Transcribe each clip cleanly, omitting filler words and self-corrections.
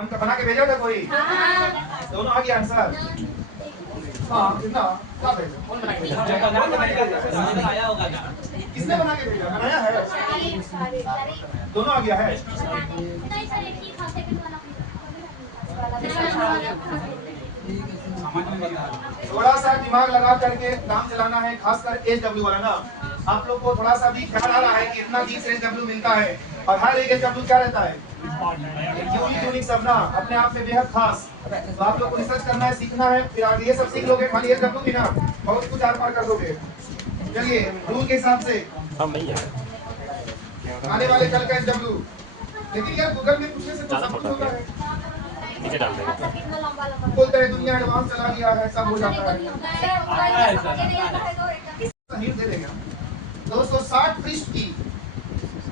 हमका बना के भेजा था कोई? दोनों आ गया आंसर? हाँ कितना क्या भेजा? कौन बना के भेजा? बनाया होगा ना? किसने बना के भेजा? बनाया है? दोनों आ गया है? थोड़ा सा दिमाग लगा करके काम चलाना है, खासकर एसडब्ल्यू वाला ना। आप लोग को थोड़ा सा भी ख्याल आ रहा है कि इतना 20 एसडब्ल्यू मिलता है और हर एक एसडब्ल्यू क्या रहता है? यूनिक सब ना, अपने आप में बेहद खास। तो आप लोग को रिसर्च करना है, सीखना है, फिर आगे ये सब सीख लोगे, खाली एसडब्ल्यू भी ना बहुत कुछ आर पार कर दोगे। चलिए रूल के हिसाब से आने वाले कल का एसडब्ल्यू, लेकिन यार गूगल में पूछने से तो सब कुछ होता है। बोलते हैं दुनिया एडवांस चला गया है, सब हो जाता है। हिंट दे देंगे 260 पृष्ठ की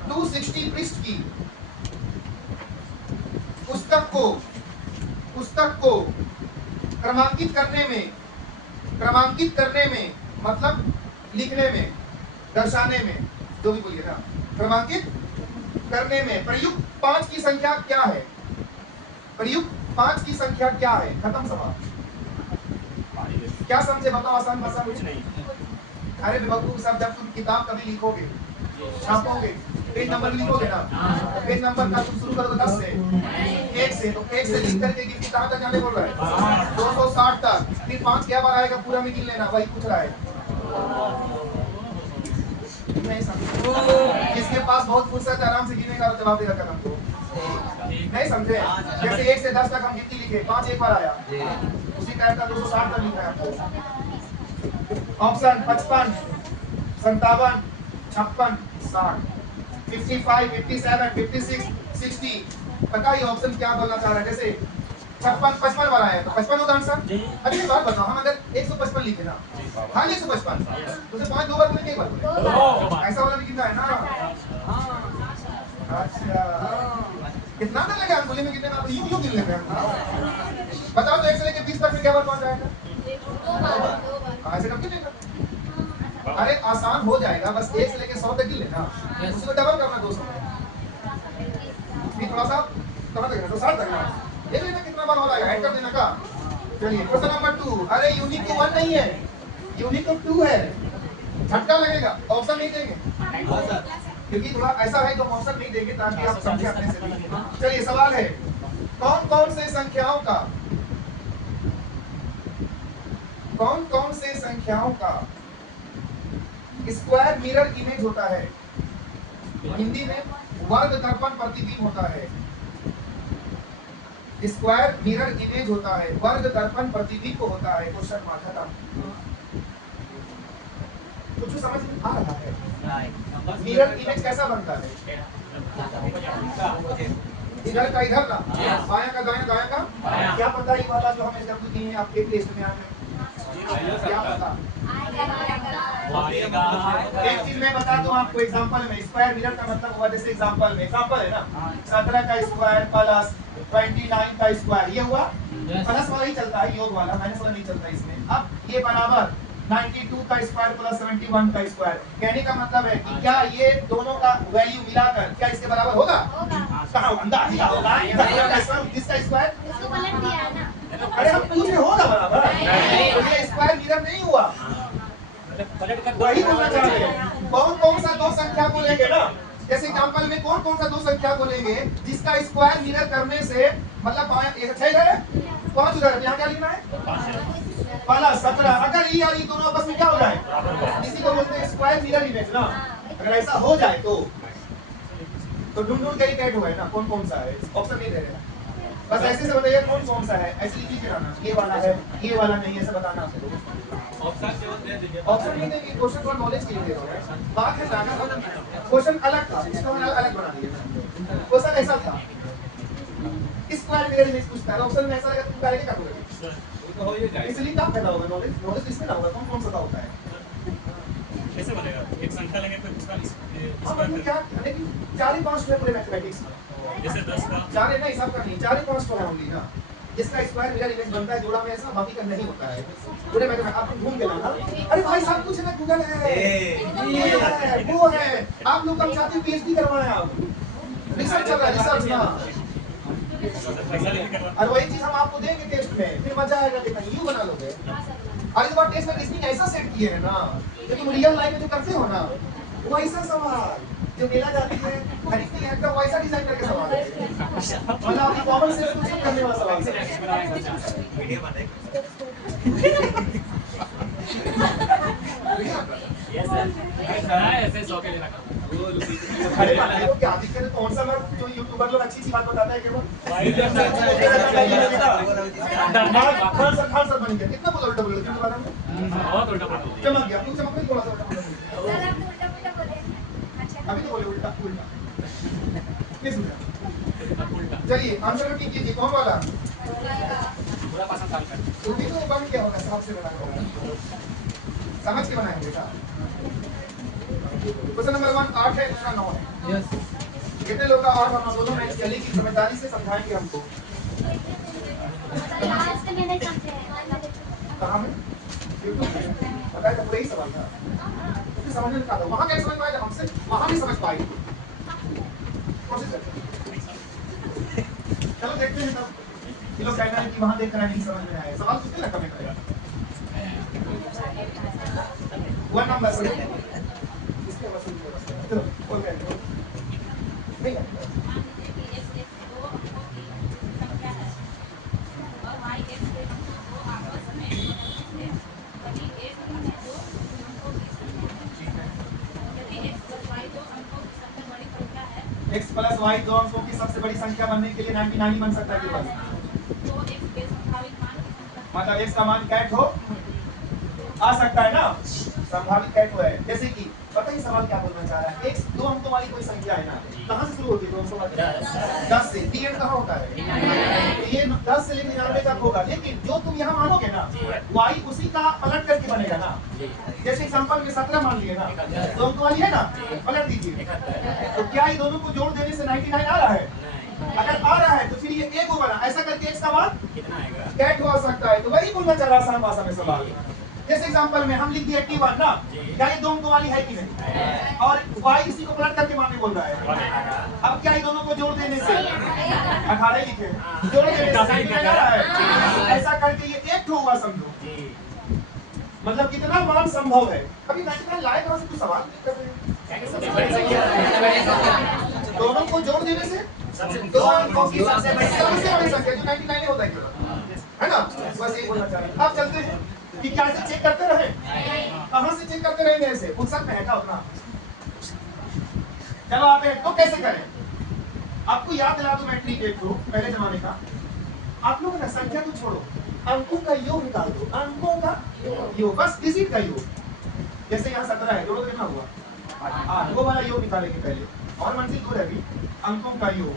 260 पृष्ठ की पुस्तक को क्रमांकित करने में मतलब लिखने में, दर्शाने में, जो भी बोलिए ना, क्रमांकित करने में प्रयुक्त 5 की संख्या क्या है? प्रयुक्त 5 की संख्या क्या है? खत्म सवाल। क्या समझे बताओ? आसान भाषा कुछ नहीं। अरे बेवकूफ साहब, जब तुम किताब कभी लिखोगे, छापोगे, पेज नंबर लिखोगे ना, तो पेज नंबर का तुम शुरू करोगे 10 से, 1 से, तो 1 से लिख करके गिनती कहाँ तक जाने बोल रहा है? 260 तक। फिर 5 क्या बार आएगा पूरा में गिन लेना, वही पूछ रहा है। नहीं समझे? जिसके पास बहुत फुर्सत है आराम से गिनेगा और जवाब देगा कदम को। नहीं समझे? जैसे 1 से 10 तक हम गिनती लिखे, 5 एक बार आया, उसी टाइप का 260 तक लिखा है आपको। ऑप्शन 55, 57, 56, 60, 55, 57, 56, 60। पता ही ऑप्शन क्या बोलना चाह रहा है? जैसे 55 बार आया तो 55 होगा आंसर। अभी बात बताओ, हम अगर 155 लिखे ना, खाली 155, तो उसे 5 2 बार बोलेंगे, एक बार बोलेंगे, ऐसा वाला भी कितना है ना। अच्छा कितना ना लगा बोले में, कितने ना तो यूं गिन लेते हैं। बताओ तो 1 से लेके 20 तक में क्या बार पहुंच जाएगा? 2 बार। ऐसे कब गिनेगा? अरे आसान हो जाएगा, बस 1 से लेके 100 तक गिन लेना, उसको डबल करना 200 में, फिर थोड़ा सा कम करना 260 तक ना, देख लेना कितना बार हो जाएगा, ऐड कर देना का। चलिए क्वेश्चन नंबर 2। अरे यूनिक तो 1 नहीं है, यूनिक तो 2 है। झटका लगेगा, ऑप्शन नहीं देंगे क्योंकि थोड़ा ऐसा है तो ऑप्शन नहीं देंगे ताकि आप समझे अपने से। चलिए सवाल है, कौन कौन से संख्याओं का स्क्वायर मिरर इमेज होता है? हिंदी में वर्ग दर्पण प्रतिबिंब होता है। स्क्वायर मिरर इमेज होता है, वर्ग दर्पण प्रतिबिंब होता है। क्वेश्चन मार्क खत्म। कुछ समझ में आ रहा है? मिरर इमेज कैसा बनता है? इधर का इधर ना, बायां का दायां, दायां का क्या पता? ये वाला जो हमें शब्द दिए हैं आपके टेस्ट में आ गए, क्या पता? एक चीज मैं बता दूं आपको, एग्जांपल में स्क्वायर मिरर का मतलब हुआ, जैसे एग्जांपल में, एग्जांपल है ना, 17 का स्क्वायर प्लस 29 का स्क्वायर, ये हुआ प्लस वाला ही चलता है, योग वाला, माइनस वाला नहीं चलता इसमें। अब ये बराबर 92 का स्क्वायर प्लस 71 का स्क्वायर। कहने का मतलब है कि क्या ये दोनों का वैल्यू मिलाकर क्या इसके बराबर होगा? कहाँ अंदाज क्या होगा? 30 का स्क्वायर, अरे हम पूछ रहे होगा बराबर, ये स्क्वायर मिरर नहीं हुआ, वही बोलना चाहते हैं। कौन कौन सा 2 संख्या को लेंगे ना, जैसे एग्जांपल में कौन कौन सा 2 संख्या को लेंगे जिसका स्क्वायर मिरर करने से मतलब 6 इधर है, 5 उधर है, यहाँ क्या लिखना है? प्लस 17। अगर ये और ये दोनों आपस में क्या हो जाए, इसी को बोलते हैं स्क्वायर मिरर इमेज ना। अगर ऐसा हो जाए तो ढूंढ ढूंढ के ही कैट हुआ है ना, कौन कौन सा है, ऑप्शन नहीं दे रहे, बस ऐसे से बताइए कौन कौन सा है, ऐसे लिख के आना, ये वाला है, ये वाला नहीं है, ऐसा बताना आपको। ऑप्शन नहीं देंगे, क्वेश्चन थोड़ा नॉलेज के लिए दे रहा हूं। बात है जाना, क्वेश्चन अलग था, इसको हमने अलग बना दिया। क्वेश्चन ऐसा था, स्क्वायर मिरर इमेज पूछता है, ऑप्शन में ऐसा लगा तुम पहले क्या करोगे, इसलिए क्या फायदा होगा? नॉलेज इसमें ना होगा, कौन कौन सा होता है, कैसे बनेगा? एक संख्या लेंगे तो इसका क्या, लेकिन 4 ही 5 है पूरे मैथमेटिक्स में, जैसे 10 का 4 नहीं, सबका नहीं, 4 ही 5 तो है ओनली ना, जिसका स्क्वायर मिरर इमेज बनता है जोड़ा में, ऐसा बाकी का नहीं होता है पूरे मैथमेटिक्स। आप घूम के लाना, अरे भाई सब कुछ ना गूगल है, ये है वो है, आप लोग कब चाहते हो पीएचडी करवाएं, आप रिसर्च चल रहा है, रिसर्च ना पैसा लेके करवा और वही चीज हम आपको देंगे टेस्ट में, फिर मजा आएगा देखने। यू बना लोगे और इस बार टेस्ट में रीजनिंग ऐसा सेट किए है ना कि तुम रियल लाइफ में जो करते हो ना वैसा सवाल जो मिला जाती है खरीदती है तो वैसा डिजाइन करके सवाल है। मतलब आपकी कॉमन सेंस को चेक करने वाला सवाल है। वीडियो बनाए यस सर ऐसे 100 के लिए रखा अरे भाई वो क्या दिक्कत है? कौन सा लोग जो यूट्यूबर लोग अच्छी सी बात बताता है कि वो खान सर बन गया। कितना बोला उल्टा बोला के बारे में? बहुत उल्टा पड़ा चमक गया। तू चमक नहीं बोला था अभी तो बोले उल्टा उल्टा किस में? उल्टा चलिए आंसर ठीक कीजिए। कौन वाला? पूरा पासा साल का तो भी तो बन गया होगा साहब से बना होगा। समझ के बनाएंगे बेटा। क्वेश्चन नंबर 1 8 है, दूसरा 9 है। यस कितने लोग का और हम दोनों में चलिए की समझदारी से समझाएंगे हमको। कहाँ में? YouTube में। बताया था पूरा ही सवाल था। उसके समझ में नहीं आता। वहाँ कैसे समझ में आएगा हमसे? वहाँ नहीं समझ पाएगी। कोशिश करते हैं। चलो देखते हैं तब। ये लोग कहना है कि वहाँ देख कर नहीं समझ में आया। सवाल कितने लग कमेंट करेगा? 1 नंबर इसके वसूल चलो और क्या नहीं x प्लस y दो अंकों की सबसे बड़ी संख्या बनने के लिए 99 बन सकता है केवल। मतलब x का मान कैट हो आ सकता है ना, संभावित कैट हो है। जैसे कि पता ही सवाल क्या बोलना चाह रहा है। x दो अंकों वाली कोई संख्या है ना, कहां से शुरू होती है? 10 से। डी कहां होता है? ये 10 से लेकर 99 तक होगा। लेकिन जो तुम यहां मानोगे ना y उसी का पलट करके बनेगा ना। जैसे एग्जांपल में 17 मान लिए ना, दो अंकों वाली है ना, पलट दीजिए। तो क्या ये दोनों को जोड़ देने से 99 आ रहा है? अगर आ रहा है तो फिर ये एक बना। ऐसा करके x का मान कितना आएगा कैट हो सकता है। तो वही बोलना चाह रहा आसान भाषा में सवाल। जैसे एग्जांपल में हम लिख दिए 81 ना, क्या ये दो अंकों वाली है कि नहीं? और y इसी को पलट करके मानने बोल रहा है। अब क्या ये दोनों को जोड़ देने से 18 लिखे, जोड़ देने से 99 आ रहा है। ऐसा करके ये एक हुआ समझो। मतलब कितना मान संभव है। अभी 99 लाए कहां से? कुछ सवाल नहीं कर रहे हैं। दोनों को जोड़ देने से दो अंकों की सबसे बड़ी संख्या जो 99 होता है ना, बस ये बोलना चाह रहा हूं। अब चलते हैं कि क्या से चेक करते रहे? कहां से चेक करते रहेंगे? ऐसे फुर्सत में है क्या उतना? चलो आप तो कैसे करें? आपको याद दिला दूं मैं ट्रिक एक पहले जमाने का। आप लोग ना संख्या को छोड़ो, अंकों का योग निकाल दो। अंकों का योग, बस डिजिट का योग। जैसे यहाँ 17 है, जोड़ो कितना हुआ? 8। वो वाला योग निकालेंगे पहले। और मंजिल दूर है अभी। अंकों का योग,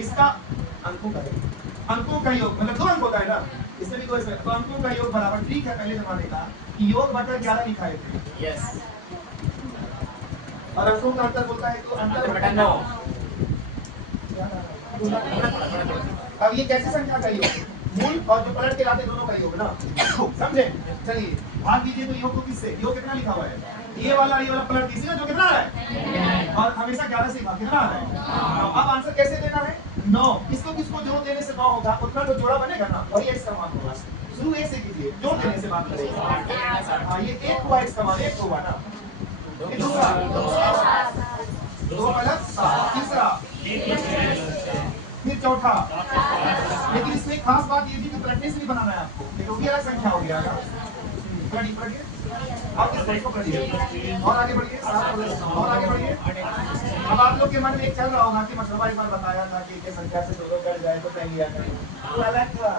इसका अंकों का योग, अंकों का योग मतलब दो अंक होता है ना, इसमें भी दो इसमें। तो अंकों का योग बराबर ठीक है पहले जमाने का योग बटा 11 लिखाए थे। यस और अंकों का अंतर बोलता है तो अंतर बटा 9। अब ये कैसे संख्या का योग? मूल और जो पलट के लाते दोनों का योग ना, समझे? चलिए भाग दीजिए। तो योग को किससे? योग कितना लिखा हुआ है? ये वाला पलट दीजिए ना, जो कितना आ रहा है? और हमेशा 11 से भाग कितना आ रहा है? अब आंसर कैसे देना है? 9। किसको किसको जोड़ देने से 9 होगा? उतना जो जोड़ा बनेगा ना वही x का मान होगा। शुरू a से कीजिए, जोड़ देने से बात करेंगे। हां ये 1 हुआ, x का मान 1 हुआ ना। ये दूसरा 2 प्लस 7, तीसरा फिर चौथा। लेकिन इसमें खास बात ये थी कि पलटने से भी बनाना है आपको, देखो ये अलग संख्या हो गया। पलटिए आप इस को पलटिए और आगे बढ़िए, और आगे बढ़िए। अब आप लोग के मन में एक चल रहा होगा कि मतलब एक बार बताया था कि ये संख्या से दोनों कट जाए तो कह लिया करें। वो अलग था,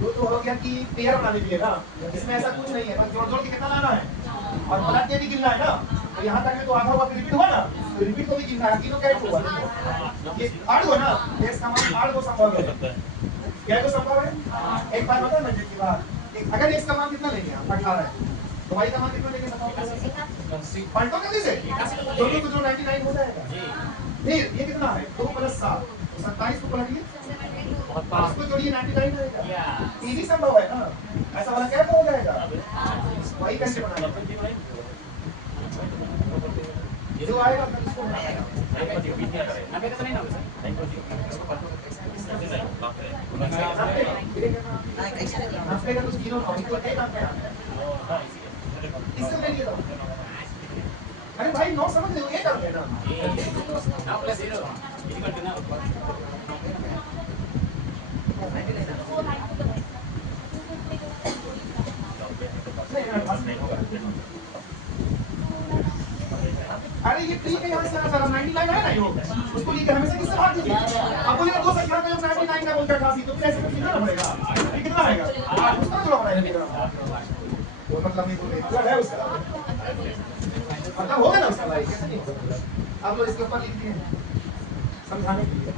वो तो हो गया कि पेयर बनाने के लिए ना। इसमें ऐसा कुछ नहीं है, बस जोड़ जोड़ के कितना लाना है और पलट के भी गिनना है ना। तो यहाँ तक में तो आधा हुआ, रिपीट हुआ ना, तो रिपीट को भी गिनना है। तीनों कैट हुआ, ये 8 हुआ ना, ये समान 8 को संभव है। क्या को संभव है? एक बार बताओ ना की बात। अगर x का मान कितना लेंगे आप? 18 है, तो y का मान कितना लेंगे बताओ? पलटो जल्दी से, दोनों को जो 99 हो जाएगा। फिर ये कितना है? 2 प्लस 7, 27 को पलटिए, 5 को जोड़िए, 99 आएगा। इजी संभव है ना, ऐसा वाला क्या हो जाएगा? वही कैसे बनाएंगे? जो आएगा उसको नापेगा तो 0 9 इक्वल एक नापे इससे ले लिया। अरे भाई 9 समझ रहे हो, ये कर देना now plus 0 equal to now अरे ये ठीक है, यहाँ से सारा 99 है ना, यो उसको लेकर हमेशा किससे भाग दीजिए। अब बोले दो संख्या का जब 99 का बोलता था तो फिर ऐसे में कितना पड़ेगा, ये कितना आएगा, उसका जोड़ा पड़ेगा, वो मतलब नहीं बोले मतलब है उसका, मतलब होगा ना उसका भाई, कैसे नहीं होगा। आप लोग इसके ऊपर लिख दिए समझाने के लिए,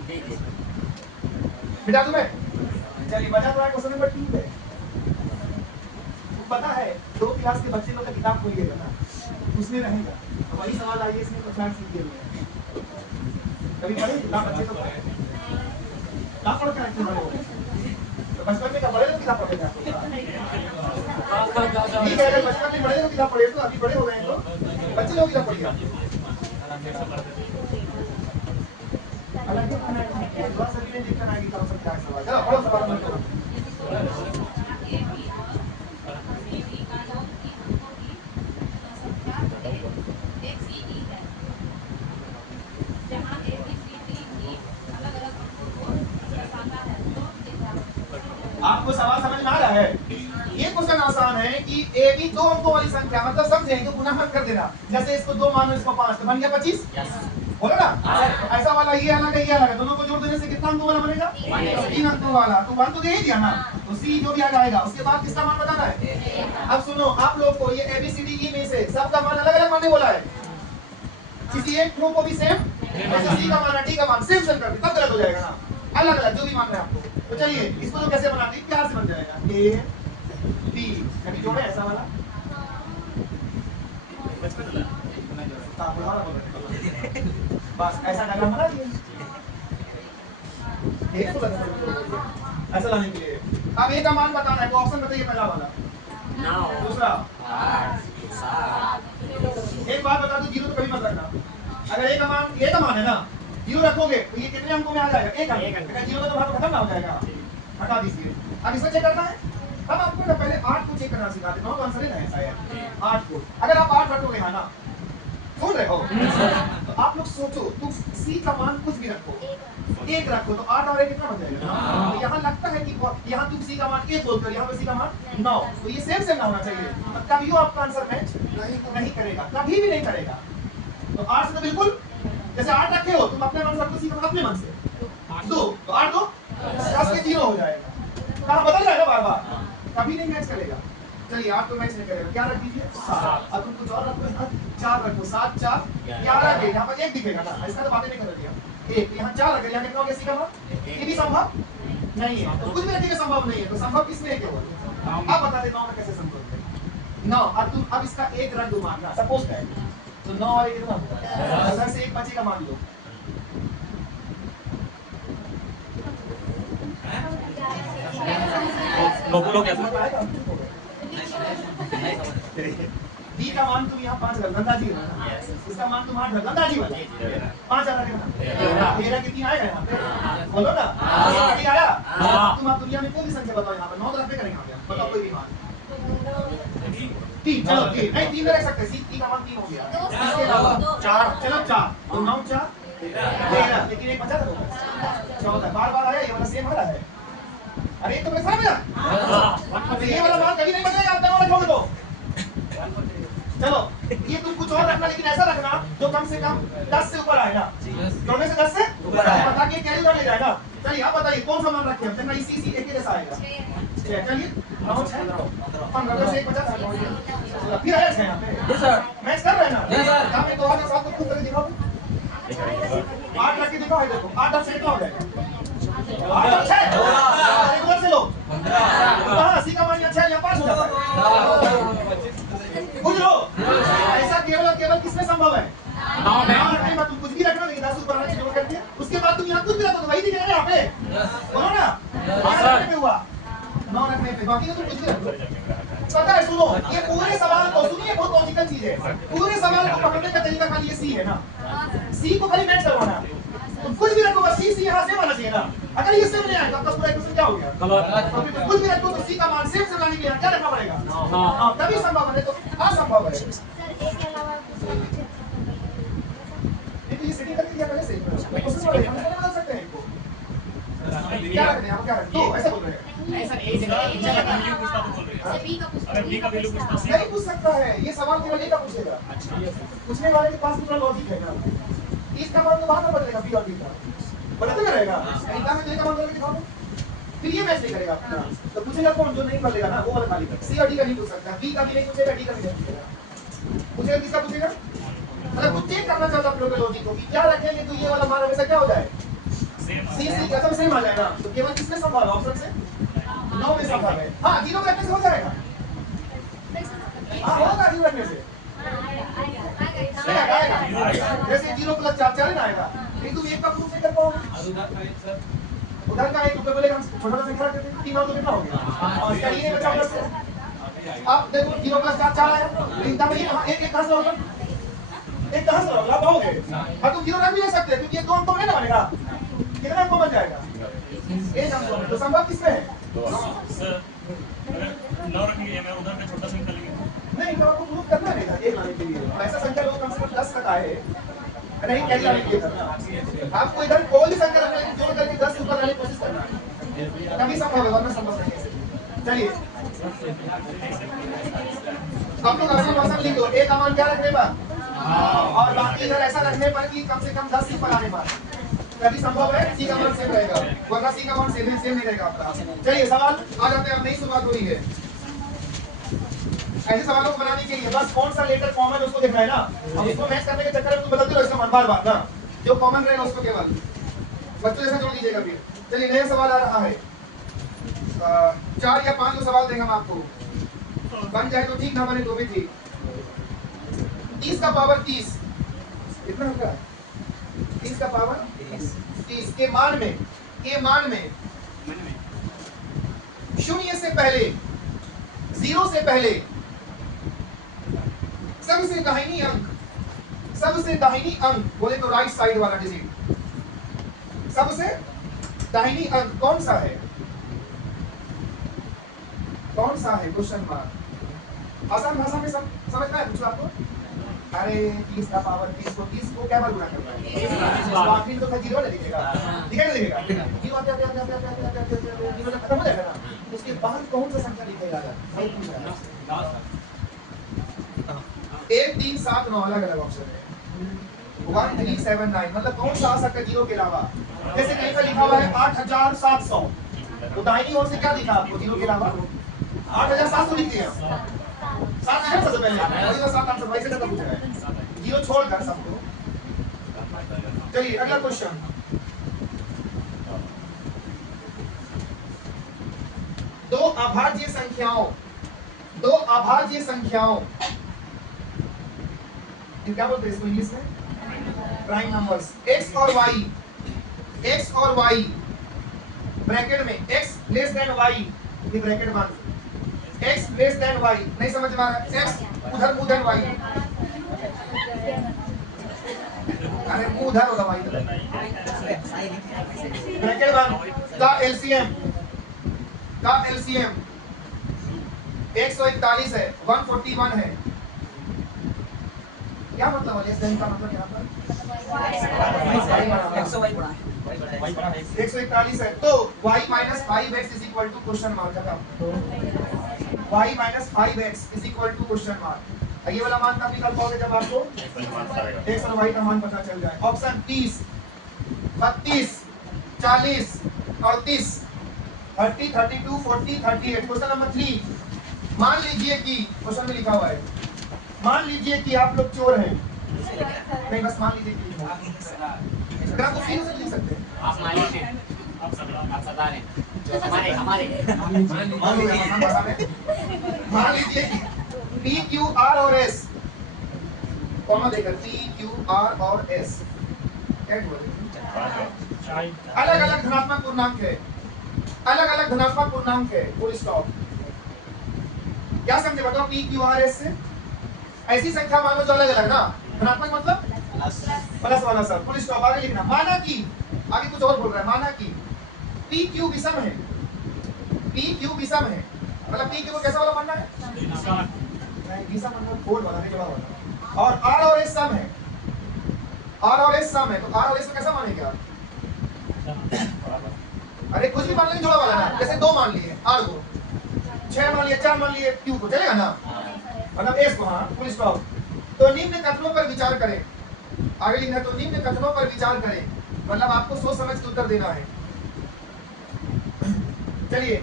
बिटा तुम्हें चलिए बचा तो है क्वेश्चन नंबर 2 पे। पता है 2 क्लास के बच्चे लोग का किताब खोलिएगा ना, उसमें रहेगा तो वही सवाल आइए, इसमें कुछ चांस सीखे हुए हैं कभी पढ़े किताब, बच्चे तो पढ़े किताब पढ़ कर बड़े हो गए, तो बचपन में क्या बड़े लोग किताब पढ़ते थे। ठीक है, अगर बचपन में बड़े लोग किताब पढ़े तो अभी बड़े हो गए हैं तो बच्चे लोग किताब पढ़िए। हालांकि बहुत सारी में दिक्कत आएगी, कौन सा क्या सवाल, चलो पढ़ो सवाल नंबर 2। आपको सवाल समझ में आ रहा है? ये क्वेश्चन आसान है कि ए बी 2 अंकों वाली संख्या, मतलब समझे तो गुना मत कर देना, जैसे इसको 2 मानो इसको 5 तो बन गया 25, बोलो ना। ऐसा वाला ये अलग है ये अलग है, दोनों को जोड़ देने से कितना अंकों वाला बनेगा, 3 अंकों वाला, तो 1 तो दे ही दिया ना, तो सी जो भी आ जाएगा उसके बाद किसका मान बताना है। अब सुनो आप लोग को ये ABCDE में से सबका मान अलग अलग मानने बोला है, किसी एक रो को भी सेम, जैसे सी का मान डी का मान सेम सेम कर दे तब गलत हो जाएगा ना, अलग अलग जो भी मान रहे हैं आपको। तो चलिए इसको तो कैसे बनाते हैं, प्यार से बन जाएगा A B, कभी जोड़े ऐसा वाला बस ऐसा डायग्राम बना दिए ऐसा लाने के लिए। अब A का मान बताना है, तो ऑप्शन बताइए पहला वाला, दूसरा। एक बात बता दो, 0 तो कभी मत रखना, अगर A का मान है ना 0 रखोगे तो ये कितने अंकों में आ जाएगा, एक अंक, अगर 0 तो खत्म ना हो जाएगा, हटा दीजिए। अब इसको चेक करना है, हम आपको ना पहले 8 को चेक करना सिखाते हैं, 9 तो आंसर है ना ऐसा है 8 को, अगर आप 8 रखोगे है ना, सुन रहे हो, तो आप लोग सोचो तुम सी का मान कुछ भी रखो, 1 रखो तो 8 और 1 कितना बन जाएगा, तो यहाँ लगता है कि यहाँ तुम सी का मान 1 बोलते हो, यहाँ पे सी का मान 9, तो ये सेम सेम ना होना चाहिए, कभी वो आपका आंसर मैच नहीं करेगा, कभी भी नहीं करेगा। तो 8 से तो बिल्कुल, जैसे 8 रखे हो तुम अपने मन से रखो, सी का अपने मन से 2 तो 8 2 10 के 0 हो जाएगा, कहाँ बदल जाएगा बार बार, कभी नहीं मैच करेगा। चलिए 8 तो मैच नहीं करेगा, क्या रख दीजिए 7, अब तुम कुछ और रखो, 4 रखो, 7 4 11 के यहाँ पर 1 दिखेगा ना, इसका तो बातें नहीं कर रही है, 1 यहाँ 4 रख, यहाँ कितना हो गया सी का मान, ये भी संभव नहीं है, तो कुछ भी रखने संभव नहीं है, तो संभव किसमें है केवल, अब बता दे 9 में कैसे संभव है, 9, अब तुम अब इसका 1 रख दो मानना, सपोज है तो 9 और 1 कितना होगा, अगर से 1 बचेगा मान लो, डी का मान तुम यहाँ 5 रख, अंदाजी है ना, इसका मान तुम 8 रख, अंदाजी वाला 5 आ रहा है ना, 13 के 3 आएगा यहाँ पे, बोलो ना 8 आया। तुम आप दुनिया में कोई भी संख्या बताओ, यहाँ पर 9 तो रखते करेंगे, यहाँ पे बताओ कोई भी मान 3, चलो 3 नहीं 3 में रख सकते, सी का मान 3 हो गया, इसके अलावा 4, चलो 4 तो 9 4 13, लेकिन एक बचा था 14, बार आया, ये वाला सेम आ रहा है, अरे एक तो मेरे सामने ये वाला मान कभी नहीं बदलेगा, आप दोनों रखोगे तो चलो ये तुम कुछ और रखना, लेकिन ऐसा रखना जो कम से कम 10 से ऊपर आए ना, जोड़ने से 10 से ऊपर आए, ताकि कैरी उधर ले जाएगा। चलिए आप बताइए कौन सा मान रखे हैं, चलिए इसी एक के जैसा आएगा 6, चलिए 9 6 15 से 1 50 फिर आया 6 यहाँ पे मैच कर रहे हैं ना, यहाँ पे 2007 को खूब करके दिखाओ, 8 रख के दिखाओ, देखो 8 10 से कितना हो जाएगा, 8 और 6 एक उधर से लो, हाँ सी का मान यहाँ 6 यहाँ 5 हो जाता है, बुझ लो ऐसा केवल और केवल किसमें संभव है, 9 में। तुम कुछ भी रखना, लेकिन 10 ऊपर आना शुरू कर दिया, उसके बाद तुम यहाँ कुछ भी रखो तो वही दिखेगा यहाँ पे, बोलो ना 8 रखने पे हुआ, 9 रखने पे, बाकी तो तुम कुछ भी रखो। पता है सुनो, ये पूरे सवाल को सुनिए, बहुत लॉजिकल चीज है, पूरे सवाल को पकड़ने का तरीका खाली ये सी है ना, सी को खाली मैच करवाना, तुम कुछ भी रखो बस सी यहाँ से आना चाहिए ना, अगर ये सेम नहीं आएगा तो पूरा इक्वेशन क्या हो गया? तो फिर कुछ भी रखो तो सी का मान सेम से लाने के लिए क्या रखना पड़ेगा? हां, तभी संभव है, तो असंभव है। लेकिन ये सेटिंग करके क्या पहले से क्वेश्चन वाले हम बदल सकते हैं इसको। क्या रखते हैं हम, क्या रखते हैं? तो ऐसा बोल रहे हैं ऐसा ए से वैल्यू पूछता तो बोल रहे हैं बी का पूछ अगर बी का वैल्यू पूछता सी नहीं पूछ सकता है, ये सवाल केवल ए का पूछेगा। पूछने वाले के पास पूरा लॉजिक है ना, इसका मान तो बाद में बदलेगा बी और बी का, बदलते रहेगा। इनका में ए का मान बदल के दिखाओ, फिर ये मैच नहीं करेगा अपना, तो पूछेगा कौन जो नहीं बदलेगा ना वो वाला खाली कर। सी और डी का नहीं पूछ सकता, बी का भी नहीं पूछेगा, डी का भी नहीं पूछेगा। पूछेगा किसका पूछेगा? मतलब कुछ चेक करना चाहता आप लोगों के लॉजिक को कि क्या रखेंगे तो ये वाला मान हमेशा क्या हो जाए? सी सी का सब सेम आ जाएगा। तो केवल किसमें संभव है? ऑप्शन से 9 में संभव है। हां, जीरो रखने से हो जाएगा। हां, होगा जीरो रखने से। आएगा। जैसे 0 + 4 4 ना आएगा। लेकिन तुम एक का प्रूफ नहीं कर पाओगे। उधर का 1 रुपए बोलेगा हम छोटा सा संख्या रखते हैं, 3 और 2 कितना हो गया? और इसका ये बचा प्लस से। अब देखो 0 + 4 4 आया। लेकिन तब ये एक कहां से होगा? एक कहां से होगा? पाओगे? अब तुम 0 रख भी नहीं सकते क्योंकि ये 2 अंकों में ना बनेगा। कितना अंकों बन जाएगा? एक अंकों में। तो संभव किसमें है? सर अगर 9 रखेंगे मैं उधर पे छोटा सा निकालेंगे नहीं, तो आपको प्रूफ करना रहेगा एक लाने के लिए। ऐसा संख्या लोग कम से कम 10 तक आए नहीं, कैरी लाने के लिए करना। आपको इधर कोई भी संख्या रखना है, जोड़ करके 10 ऊपर लाने की कोशिश करना है, तभी संभव है, वरना संभव नहीं है। चलिए हम लोग अपनी पसंद लिख दो। ए का मान क्या रखने पर और बाकी इधर ऐसा रखने पर कि कम से कम 10 ऊपर आने पर, तभी संभव है। सी का मान सेम रहेगा, वरना सी का मान सेम नहीं रहेगा आपका। चलिए सवाल आ जाते हैं, अब नई शुरुआत हो रही है। ऐसे सवालों को बनाने के लिए बस कौन सा लेटर कॉमन है उसको देखना है ना। अब इसको मैच करने के चक्कर में तुम बदलते रहो इसका मान बार-बार ना, जो कॉमन रहेगा उसको केवल बच्चों जैसा जोड़ दीजिएगा। फिर चलिए नया सवाल आ रहा है। 4 या 5 जो सवाल देंगे हम आपको, बन जाए तो ठीक, ना बने तो भी ठीक। 30 का पावर 30 कितना होगा? 30 का पावर 30 के मान में शून्य से पहले, 0 से पहले सबसे दाहिनी अंक बोले तो राइट साइड वाला डिजिट, सबसे दाहिनी अंक कौन सा है? Question mark. आसान भाषा में समझ में आया पूछो आपको? अरे 30 का पावर 30 को क्या बार गुणा करना है? आखिरी तो 0 दिखेगा, दिखेगा 0 आते खत्म हो जाएगा ना। उसके बाद कौन सा संख्या लिखेगा? 1 3 7 9 अलग अलग ऑप्शन है। 1 3 7 9 मतलब कौन सा आ सकता है 0 के अलावा? जैसे कहीं पर लिखा हुआ है 8700, तो दाहिनी ओर से क्या लिखा आपको 0 के अलावा? 8700 लिख दिया। 7 है सबसे पहले, वही तो 7 आंसर वैसे का पूछा है, 0 छोड़कर सबको। चलिए अगला क्वेश्चन। दो अभाज्य संख्याओं क्या बोलते हैं इसको इंग्लिश में? Prime numbers. x और y ब्रैकेट में x लेस देन y, ये ब्रैकेट बंद, x लेस देन y, नहीं समझ में आ रहा? x उधर y, अरे उधर होगा y, ब्रैकेट बंद का एलसीएम 141 है, 141 है। क्या मतलब है? लेस देन का मतलब यहाँ पर 141 है, तो y - 5x = क्वेश्चन मार्क खत्म। y - 5x = question mark. ये वाला मान कब निकाल पाओगे? जब आपको x और y का मान पता चल जाए। ऑप्शन 30 32 40 38 30 32 40 38। Question number 3। मान लीजिए कि क्वेश्चन में लिखा हुआ है, मान लीजिए कि आप लोग चोर हैं। नहीं, बस मान लीजिए कि ग्राम को सीधे से लिख सकते हैं। आप मालिक हैं, आप सरदार हैं, हमारे मान लीजिए कि P Q R और S कॉमा देकर P Q R और S क्या बोले? अलग अलग धनात्मक पूर्णांक है, फुल स्टॉप। क्या समझे बताओ? P Q R S से ऐसी संख्या मान लो जो अलग अलग ना, धनात्मक मतलब प्लस वाला सर, फुल स्टॉप। आगे लिखना, माना कि आगे कुछ और बोल रहा है, माना कि पी क्यू विषम है, पी क्यू विषम है, मतलब पी क्यू को कैसा वाला मानना है, विषम मतलब फोल्ड वाला, नहीं जुड़ा वाला। और आर और एस सम है, आर और एस सम है, तो आर और एस को कैसा मानेंगे आप? अरे कुछ भी मान लेंगे जुड़ा वाला ना, जैसे 2 मान लिए आर को, 6 मान लिए, 4 मान लिए क्यू को, चलेगा ना, मतलब एस को, हाँ फुल स्टॉप। तो निम्न कथनों पर विचार करें, आगे लिखना है, तो निम्न कथनों पर विचार करें, मतलब आपको सोच समझ के उत्तर देना है। चलिए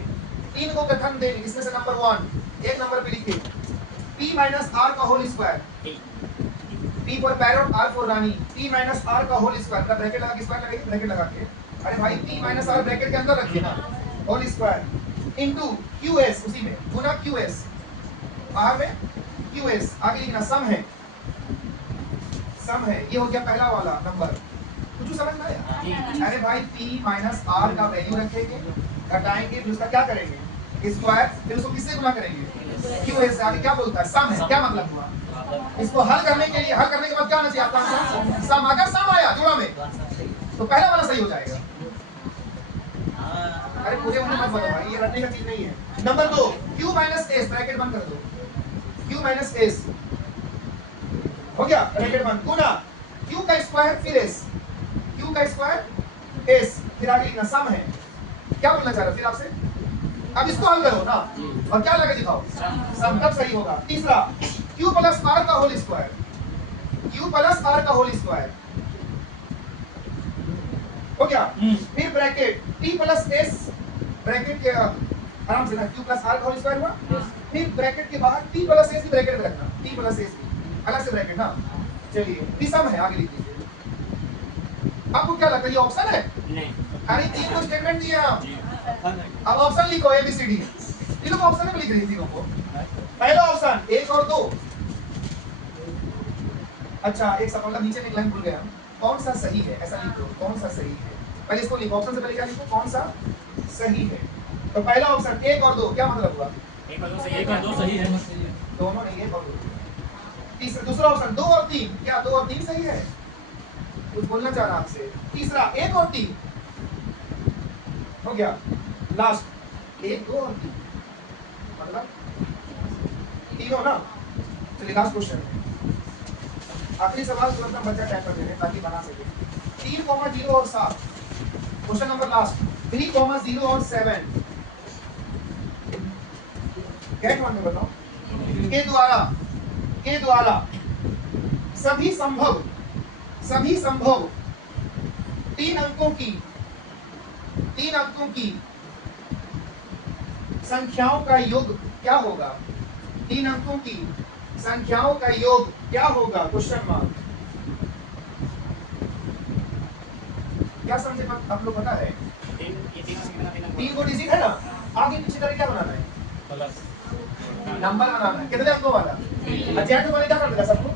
3 को कथन देंगे, इसमें से नंबर 1 एक नंबर पे लिखिए p माइनस आर का whole square, p for parrot, r for रानी, p माइनस आर का होल स्क्वायर, मतलब ब्रैकेट लगा के स्क्वायर लगाइए, ब्रैकेट लगा के, अरे भाई p माइनस आर ब्रैकेट के अंदर रखिए ना, होल स्क्वायर इनटू qs, उसी में गुना qs, बाहर में qs, आगे लिखना सम है, सम है, ये हो गया पहला वाला नंबर। कुछ समझ में आया? अरे भाई p माइनस आर का वैल्यू रखेंगे, घटाएंगे, फिर उसका क्या करेंगे स्क्वायर, फिर उसको किससे गुना करेंगे qs से, आगे क्या बोलता है सम है, क्या मतलब हुआ, इसको हल करने के लिए, हल करने के बाद क्या होना चाहिए आपका आंसर सम, अगर सम आया जुड़ा में तो पहला वाला सही हो जाएगा। अरे पूरे मुंह मत बताओ भाई, ये रटने का चीज नहीं है। Number 2 q minus s, bracket बंद कर दो, q माइनस s हो गया, ब्रैकेट बंद, गुना q का स्क्वायर फिर s, q का स्क्वायर s, फिर आगे लिखना सम है, क्या बोलना चाह रहे हो फिर आपसे, अब इसको हल करो ना और क्या लगे दिखाओ, सम तब सही होगा। तीसरा q प्लस r का whole square, q plus r का होल स्क्वायर हो गया, फिर bracket t plus s, bracket के आराम से ना q प्लस r का होल स्क्वायर हुआ, फिर ब्रैकेट के बाहर t प्लस s भी ब्रैकेट में रखना, t प्लस s भी अलग से ब्रैकेट ना। चलिए विषम है, आगे लिख लीजिए। आपको क्या लगता है ये ऑप्शन है? नहीं, अरे 3 को स्टेटमेंट दिया, अब ऑप्शन लिखो ABCD, ये लोग ऑप्शन में लिख रही थी लोगों को। पहला ऑप्शन 1 और 2, अच्छा एक सवाल नीचे एक लाइन भूल गया, कौन सा सही है, ऐसा लिखो कौन सा सही है, पहले इसको लिखो, ऑप्शन से पहले क्या लिखो, कौन सा सही है। तो पहला ऑप्शन 1 और 2 क्या मतलब हुआ, 1 और 2 सही है, दोनों नहीं है, 1 और 2। तीसरा दूसरा ऑप्शन 2 और 3, क्या 2 और 3 सही है, कुछ बोलना चाह रहा आपसे। तीसरा 1 और 3 हो गया, लास्ट 1 2 और 3 मतलब तीनों ना। चलिए लास्ट क्वेश्चन, आखिरी सवाल तुरंत हम बच्चा टाइप कर दे रहे हैं ताकि बना सके। 3, 0 और 7, क्वेश्चन नंबर लास्ट 3, 0 और 7 क्या मान बताओ, के द्वारा सभी संभव 3 अंकों की संख्याओं का योग क्या होगा, 3 अंकों की संख्याओं का योग क्या होगा, क्वेश्चन मार्क। क्या समझे आप लोग, पता है 3 को डिजिट है ना, आगे पीछे करके क्या बनाना है, नंबर बनाना है, कितने अंकों वाला, जेड वाले क्या कर देगा, सबको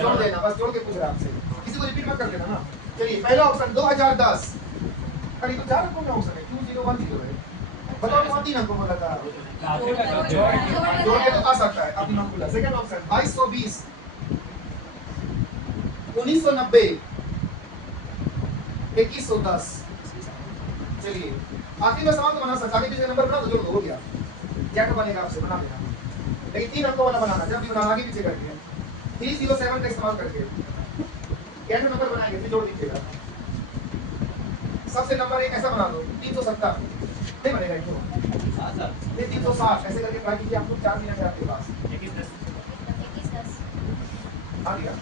जोड़ देना, बस जोड़ के पूछ रहा आपसे, किसी को रिपीट मत कर देना ना। चलिए पहला ऑप्शन 2010, अरे तो 4 अंकों का ऑप्शन है, 2010 है, बताओ कौन 3 अंकों वाला था, जोड़ के तो आ सकता है, आप दिमाग खुला। Second option 2220, 1990, 2110। चलिए आखिरी में सवाल तो बना सकते, आगे पीछे नंबर बना दो, जोड़ दो, हो गया, क्या बनेगा आपसे, बना देना, लेकिन 3 अंकों वाला बनाना, जब भी बनाना आगे पीछे करके 307 का इस्तेमाल करके कैसे नंबर बनाएंगे, फिर जोड़ दीजिएगा। सबसे नंबर एक ऐसा बना दो 370, नहीं बनेगा क्यों, नहीं 360, ऐसे करके ट्राई कीजिए, आपको 4 मिनट है आपके पास, 2110 आ गया,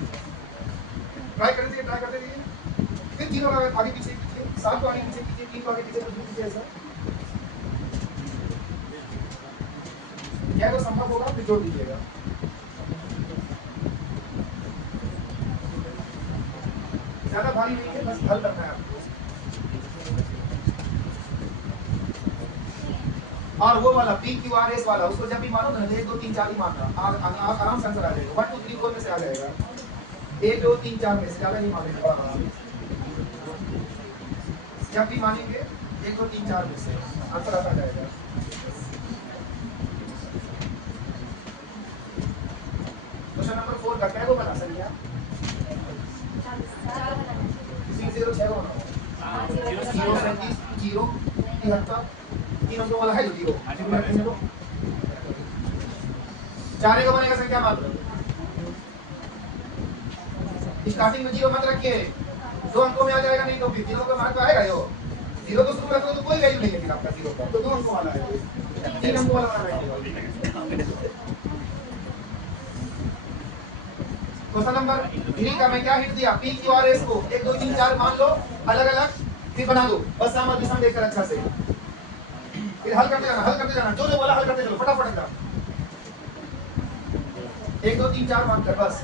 ट्राई करते रहिए, फिर 0 का आगे पीछे कीजिए, 7 को आगे पीछे कीजिए, 3 को आगे पीछे कीजिए, ऐसा क्या वो संभव होगा, फिर जोड़ दीजिएगा। ज्यादा भारी नहीं है, बस हल करना है आपको। और वो वाला PQRS वाला, उसको जब भी मानो ना 1 2 3 4 ही मानना, आराम से आंसर आ जाएगा, 1 2 3 4 में से आ जाएगा, 1 2 3 4 में से, ज्यादा नहीं मानेंगे, जब भी मानेंगे 1 2 3 4 में से आंसर आता जाएगा। क्वेश्चन नंबर 4 का क्या को बना सकते हैं, 0 6 को बनाओ, 0 37 0 दूसरा वाला है जो 0 चारे को बनेगा संख्या मात्र स्टार्टिंग में 0 मत रखिए 2 अंकों में आ जाएगा नहीं तो फिर 0 का मार्क आएगा यो 0 तो शुरू करते तो कोई वैल्यू नहीं है फिर आपका 0 का तो 2 अंकों वाला है 3 अंकों वाला बनाना है क्वेश्चन नंबर 3 का मैं क्या हिंट दिया पी क्यू आर एस को 1 2 3 4 मान लो अलग अलग फिर बना दो बस सामने दिशा में देखकर अच्छा से फिर हल करते जाना जो बोला हल करते चलो फटाफट एकदम 1 2 3 4 मान कर बस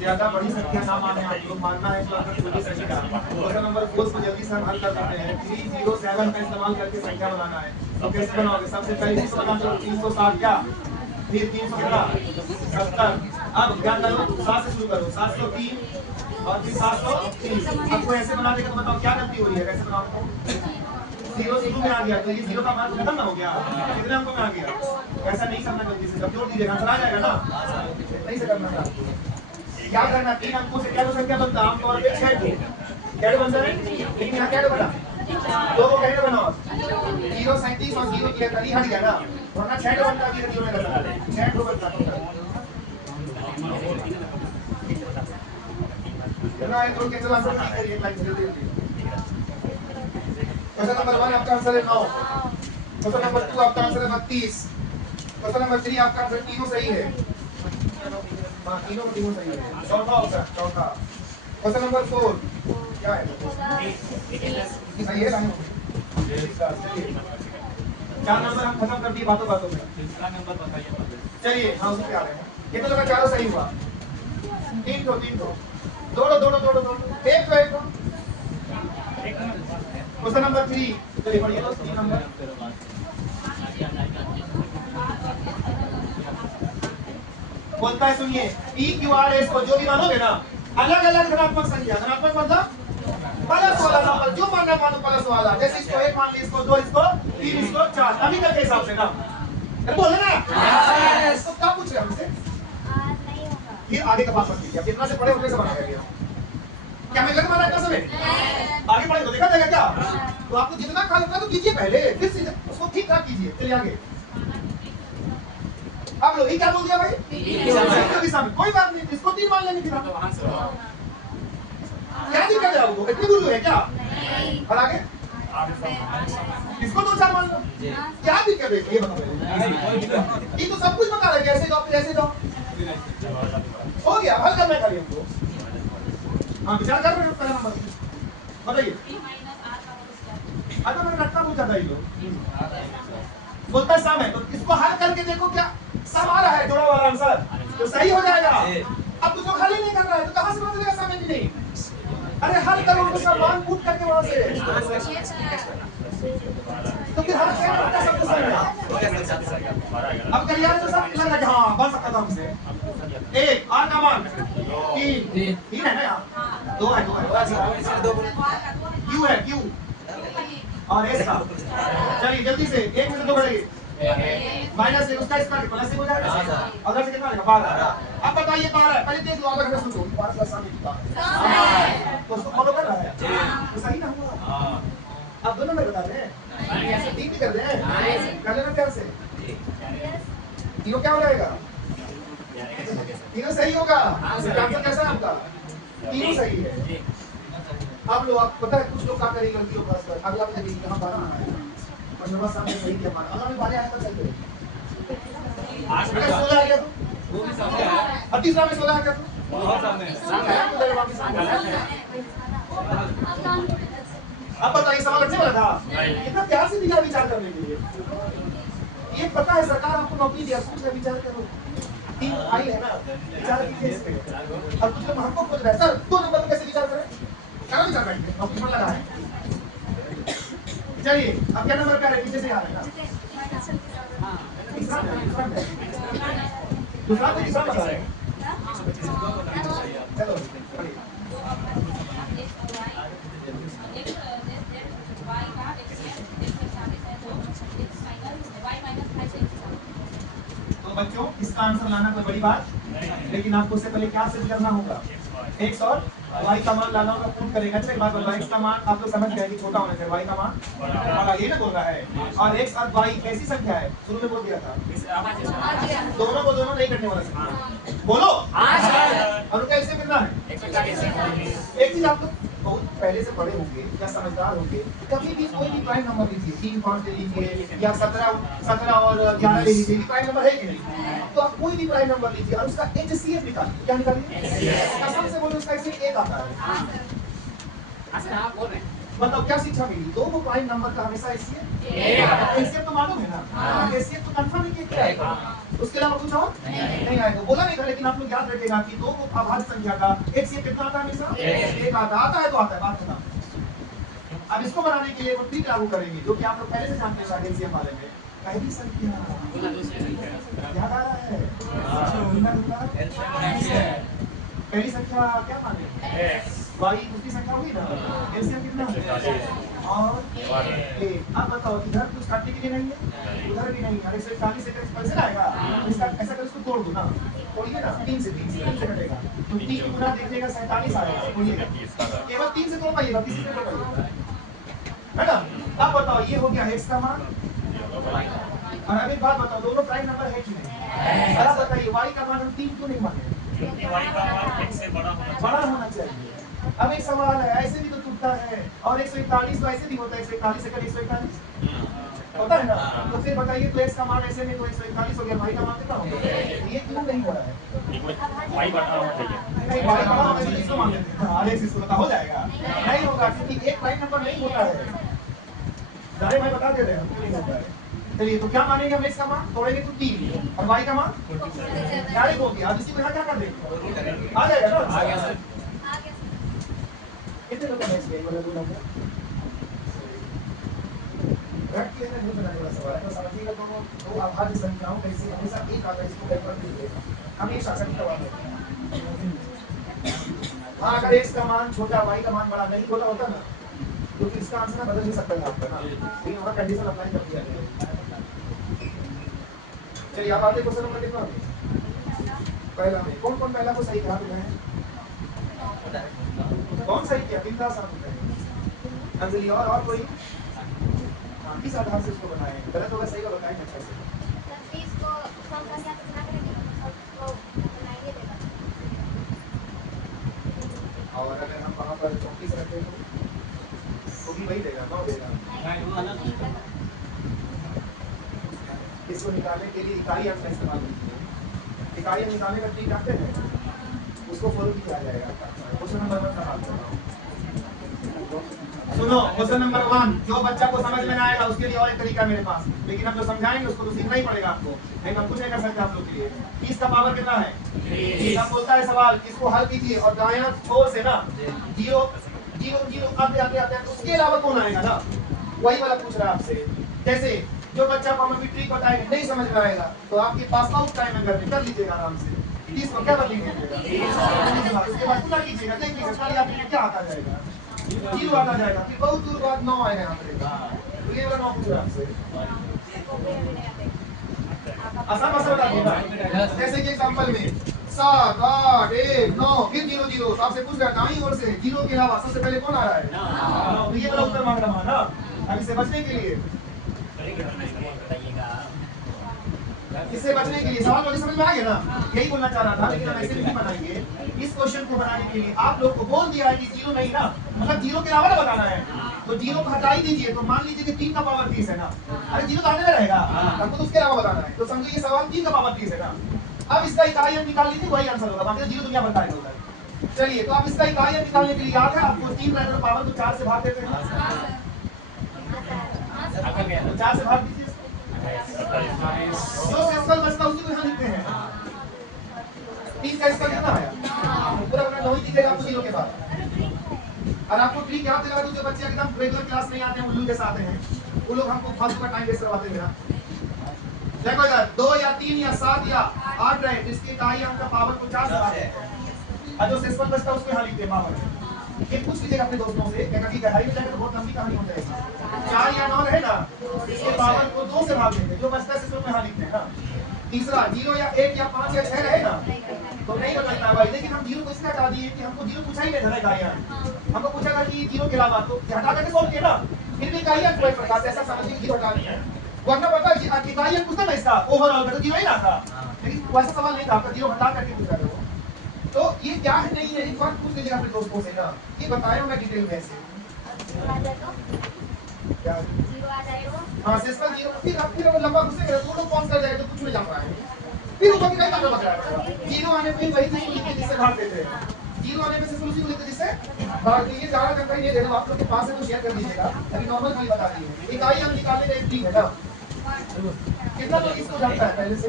ज्यादा बड़ी संख्या ना माने आप लोग मानना है तो आपको छोटी संख्या क्वेश्चन नंबर 4 को जल्दी से हम हल कर सकते हैं 307 का इस्तेमाल करके संख्या बनाना है तो कैसे बनाओगे सबसे पहले 360 क्या फिर 370 अब ध्यान करो 7 से शुरू करो 703 और फिर 730 आपको ऐसे बना देगा तो बताओ क्या गलती हो रही है कैसे बनाओ 0 शुरू में आ गया तो ये 0 का मान खत्म ना हो गया कितने अंकों में आ गया ऐसा नहीं करना गलती से जब जोड़ दीजिएगा आंसर आ जाएगा ना नहीं से करना था क्या करना 3 अंकों से क्या तो संख्या बनता आमतौर पे 6 को क्या बनता है लेकिन यहाँ क्या बना 2 को कैसे बनाओ 0 37 और 0 की तली हट गया ना वरना 6 बनता 0 में करता 6 बनता ना एक तो कैसे आंसर नहीं करिए लाइन से क्वेश्चन नंबर 1 आपका आंसर है 9 क्वेश्चन नंबर 2 आपका आंसर है 32 क्वेश्चन नंबर 3 आपका आंसर तीनों सही है तीनों सही है चौथा होगा चौथा क्वेश्चन नंबर 4 क्या है सही है लाइन 4 नंबर हम खत्म कर दिए बातों में तीसरा नंबर बताइए चलिए हाँ उस पे आ रहे हैं कितने लोग चारों सही हुआ 3 दो एक क्वेश्चन नंबर 3 चलिए पढ़िए 3 नंबर बोलता है सुनिए पी क्यू आर एस को जो भी मानोगे ना अलग अलग धनात्मक संख्या धनात्मक मतलब प्लस वाला नंबर जो मानना मानो प्लस वाला जैसे इसको 1 मान ली इसको 2 इसको 3 इसको 4 अभी तक के हिसाब से ना अरे बोले ना यस तो क्या पूछ रहे हमसे नहीं होगा फिर आगे का बात मत कीजिए कितना से पढ़े उतने से बनाया गया क्या मैं लग माना इतना समय आगे पढ़े तो देखा जाएगा क्या तो आपको जितना खा लेना तो कीजिए पहले फिर सीधे उसको ठीक ठाक कीजिए चलिए आगे आप लोग ही क्या बोल दिया भाई दिशा में कोई बात नहीं इसको 3 मान लेंगे फिर क्या दिक्कत है आपको इतनी गुरु है क्या और आगे इसको 2-4 मान लो क्या दिक्कत है ये बताओ ये तो सब कुछ बता रहे कैसे जाओ कैसे जाओ हो गया हल करना है खाली हमको हाँ विचार कर रहे हो पहला नंबर बताइए मैंने रट्टा पूछा था ये लोग बोलता है सम है तो इसको हल करके देखो क्या सम आ रहा है जोड़ा वाला आंसर तो सही हो जाएगा अब तुझको खाली नहीं कर रहा है तो कहां से पता चलेगा सम है कि नहीं अरे हल करो उसका मान पुट करके वहां से तो फिर हल क्या करता सब कुछ सही है अब करिए तो सब लग रहा है हां बन सकता था हमसे 1 आर का मान 3 है ना यार 2 है क्यू है क्यू और एस का चलिए जल्दी से 1 में से 2 बढ़ेगी माइनस से उसका स्क्वायर प्लस से हो जाएगा अगर से कितना आएगा 12 अब बताइए 12 पहले देख लो अगर हमें सुनो 12 प्लस 7 कितना तो उसको फॉलो कर रहा है तो सही ना हुआ अब दोनों में बता दें ऐसे ठीक भी कर दें कर लेना प्यार से तीनों क्या हो जाएगा तीनों सही होगा आंसर कैसा है आपका तीनों सही है आप लोग आप पता है कुछ लोग क्या करेंगे गलतियों पर अगला में देखिए यहां 12 आना है और मेरे पास सामने सही क्या माना अगर मैं 12 आया तो चल गए 16 आ गया तो वो भी 16 है 38 में 16 आ गया तो अब बताइए सवाल अच्छे वाला था कितना प्यार से दिया विचार करने के लिए। ये पता है सरकार आपको नौकरी दिया, सोच कर विचार करो। तीन आई है ना, विचार कीजिए इस पे। अब तुझे हमको खोज रहा है सर 2 नंबर कैसे विचार करें, क्या विचार करेंगे, नौकरी में लगा है। चलिए अब क्या नंबर क्या है, पीछे से आ रहा है दूसरा तो तीसरा बता रहे हैं। चलो तो बच्चों इसका आंसर लाना कोई बड़ी बात, लेकिन आपको उससे पहले क्या सिद्ध करना होगा, x और y का मान लाना होगा, प्रूव करेगा। अच्छा एक बात बताओ, x का मान आप लोग समझ गए कि छोटा होना चाहिए, y का मान बड़ा, ये ना बोल रहा है। और x और y कैसी संख्या है, शुरू में बोल दिया था दोनों को दोनों नहीं करने वाला संख्या, बोलो और उनका इससे कितना है 140। एक चीज आप लोग बहुत पहले से पढ़े होंगे या समझदार होंगे, कभी भी कोई भी प्राइम नंबर लीजिए, 3 5 ले लीजिए या 17 और 11 ले लीजिए, प्राइम नंबर है कि नहीं, तो आप कोई भी प्राइम नंबर लीजिए और उसका HCF निकालिए। क्या निकालिए, कसम से बोलो उसका HCF 1 आता है। बताओ क्या शिक्षा मिली, दो को प्राइम नंबर का हमेशा HCF तो मालूम है ना, HCF तो कंफर्म है कि क्या आएगा, उसके अलावा कुछ और नहीं आएगा। बोला नहीं था, लेकिन आप लोग याद रखिएगा कि दो को अभाज्य संख्या का HCF कितना आता है, हमेशा 1 आता है तो आता है, बात खत्म। अब इसको बनाने के लिए वो ट्रिक लागू करेंगे जो कि आप लोग पहले से जानते हैं HCF बारे में। पहली संख्या याद आ रहा है, पहली संख्या क्या माने, y, दूसरी संख्या हुई ना, एलसीएम कितना है और एक। अब बताओ इधर कुछ काटने के लिए नहीं है, उधर भी नहीं है, 141 से कैसे आएगा, इसका ऐसा कर इसको तोड़ दो ना, तोड़िए ना, 3 से कटेगा तो 3 गुना देखिएगा 47 आएगा, तोड़िएगा केवल 3 से तोड़ पाइएगा, 30 से तोड़ पाइएगा, है ना। अब बताओ ये हो गया x का मान, और अब एक बात बताओ दोनों प्राइम नंबर है कि नहीं, अब बताइए y का मान हम 3 क्यों नहीं माने, क्योंकि y का मान x से बड़ा होना चाहिए। अब एक सवाल है, ऐसे भी तो टूटता है और 141 तो ऐसे भी होता है, 141 सेकंड 141 होता है ना, तो फिर बताइए तो x का मान ऐसे में तो 141 हो गया, y का मान कितना होगा, ये क्यों नहीं हो रहा है, y बड़ा होना चाहिए, नहीं y बड़ा होगा तो इसको मान लेते हैं, आगे से इसको हो जाएगा, नहीं होगा क्योंकि एक प्राइम नंबर नहीं होता है, सारे भाई बता दे रहे हैं क्यों नहीं होता है। चलिए तो क्या मानेंगे हम, x का मान तोड़ेंगे तो 3 और y का मान डायरेक्ट हो गया। अब इसी को यहाँ क्या कर देंगे, आ जाएगा ना, आ गया सर, कितने लोग हैं इसमें, वाला 2 नंबर रख के ना नहीं बनाने वाला सवाल है, तो समझिएगा दोनों दो अभाज्य संख्याओं कैसे हमेशा एक आता है, इसको पेपर में लिखिएगा हमेशा सभी सवाल में। हाँ अगर x का मान छोटा y का मान बड़ा नहीं बोला होता ना तो फिर इसका आंसर बदल नहीं सकता है आपका ना, लेकिन वहाँ कंडीशन अप्लाई कर दिया गया। चलिए आप आते क्वेश्चन नंबर कितना, पहला में कौन कौन पहला को सही कहा तुमने, कौन सही किया, बिंदास आप बताएं अंजलि, और कोई किस आधार से इसको बनाए, गलत होगा सही होगा बताएं अच्छा से। और अगर हम वहाँ पर 34 रखें तो भी वही देगा, 9 देगा। इसको निकालने के लिए इकाई अंक का इस्तेमाल कीजिए, इकाई अंक निकालने का ट्रिक जानते हैं, उसको फॉलो किया जाएगा। क्वेश्चन नंबर 1 का बात कर रहा हूँ, सुनो क्वेश्चन नंबर 1 जो बच्चा को समझ में ना आएगा उसके लिए और एक तरीका मेरे पास, लेकिन हम जो समझाएंगे उसको तो सीखना ही पड़ेगा आपको, नहीं हम कुछ नहीं कर सकते आप लोग के लिए। 30 का पावर कितना है, 30 बोलता है सवाल, इसको हल कीजिए और दायां छोर से ना 0 0 0 आते उसके अलावा कौन आएगा ना, वही वाला पूछ रहा है आपसे। जैसे जो बच्चा को हम अभी ट्रिक बताएंगे नहीं समझ में आएगा तो आपके पास आउट टाइम है, घर में कर लीजिएगा आराम से, 30 को क्या बदलेंगे उसके बाद पूरा कीजिएगा, देखिएगा खाली आपके क्या आता जाएगा, 0 आता जाएगा, फिर बहुत दूर बाद 9 आएगा यहाँ पे, तो ये वाला 9 पूछ रहा है आपसे, आसान मसला बता दूंगा। जैसे कि एग्जांपल में 7 8 1 9 फिर 0 0, तो आपसे पूछ रहा है दाईं ओर से 0 के अलावा सबसे पहले कौन आ रहा है, तो ये वाला उत्तर मांग रहा है ना। अब इससे बचने के लिए सवाल वाली समझ में आ गया ना, यही बोलना चाह रहा था, लेकिन हम ऐसे नहीं बनाएंगे। इस क्वेश्चन को बनाने के लिए आप लोग को बोल दिया है कि 0 नहीं ना, मतलब 0 के अलावा ना बताना है, तो 0 को हटा ही दीजिए, तो मान लीजिए कि 3 का पावर 30 है ना, अरे 0 तो आने में रहेगा, हमको तो उसके अलावा बताना है, तो समझो ये सवाल 3 का पावर 30 है ना, अब इसका इकाई हम निकाल लीजिए, वही आंसर होगा, बाकी जीरो दुनिया भर का होगा। चलिए तो आप इसका इकाई निकालने के लिए याद है आपको 3 रैशनल पावर को 4 से भाग देते हैं। तो 4 से भाग दीजिए, जो डेसिमल बचता उसी को यहाँ लिखते हैं। 3 का इसका कितना आया? पूरा अपना 9 ही दिखेगा आपको जीरो के बाद। और आपको ट्रिक याद दिला दूं, जो बच्चे एकदम रेगुलर क्लास नहीं आते हैं, उल्लू जैसे आते हैं, वो लोग हमको फालतू का टाइम वेस्ट करवाते हैं। देखो इधर 2 या 3 या 7 या 8 रहे, इसकी इकाई अंक का पावर को 4 से भाग देते हैं। और जो डेसिमल बचता उसको यहाँ लिखते हैं पावर। ये पूछ लीजिएगा अपने दोस्तों से, क्या कभी गहराई में जाएगा तो बहुत लंबी कहानी हो जाएगी। 4 या 9 रहे ना, इसके पावर को 2 से भाग देते हैं, जो बचता है इसको यहाँ लिखते हैं ना। तीसरा 0 या 1 या 5 या 6 रहे ना, तो नहीं बदलता है भाई। लेकिन हम 0 को इसलिए हटा दिए कि हमको 0 पूछा ही नहीं था इकाइयां, हमको पूछा था कि 0 के अलावा, तो हटा करके सोल्व किया ना। फिर भी इकाइयां कोई प्रकार से ऐसा समझिए कि 0 हटा नहीं है, वरना पता है कि इकाइयां पूछता ना इसका ओवरऑल का तो 0 ही ना था। लेकिन वैसा सवाल नहीं था, आपका 0 हटा करके पूछा था। तो ये क्या है नहीं है, एक बार पूछ लीजिएगा अपने दोस्तों से ना, ये बताया मैं डिटेल में ऐसे क्या हाँ सिस्टम 0 फिर वो लंबा घुसेगा तो लोग कौन कर जाएगा तो कुछ नहीं जान रहा है। फिर ऊपर की कहीं बात बता रहा है 0 आने पे वही नहीं लिखते जिससे भाग देते हैं, 0 आने पे सिर्फ उसी को लिखते जिससे भाग देंगे। ज्यादा जानकारी नहीं देना, आप लोग के पास है तो शेयर कर दीजिएगा, अभी नॉर्मल खाली बता दिए। इकाई हम निकालने का एक ट्रिक है ना, कितना लोग इसको जानता है पहले से?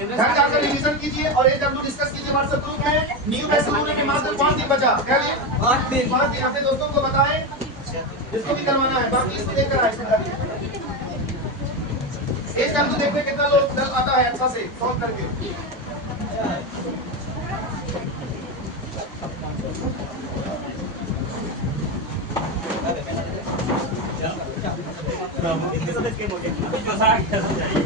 घर जाकर रिवीजन कीजिए और एक डब्ल्यू डिस्कस कीजिए व्हाट्सएप ग्रुप में। न्यू बैच शुरू होने के मात्र 5 दिन बचा, क्या लिए 5 दिन अपने दोस्तों को बताएं जिसको भी करवाना है, बाकी इसको देखकर आए एक डब्ल्यू देखते कितना लोग दल आता है अच्छा से सॉल्व करके। इसके साथ इसके मोटे जो सा समझाइए।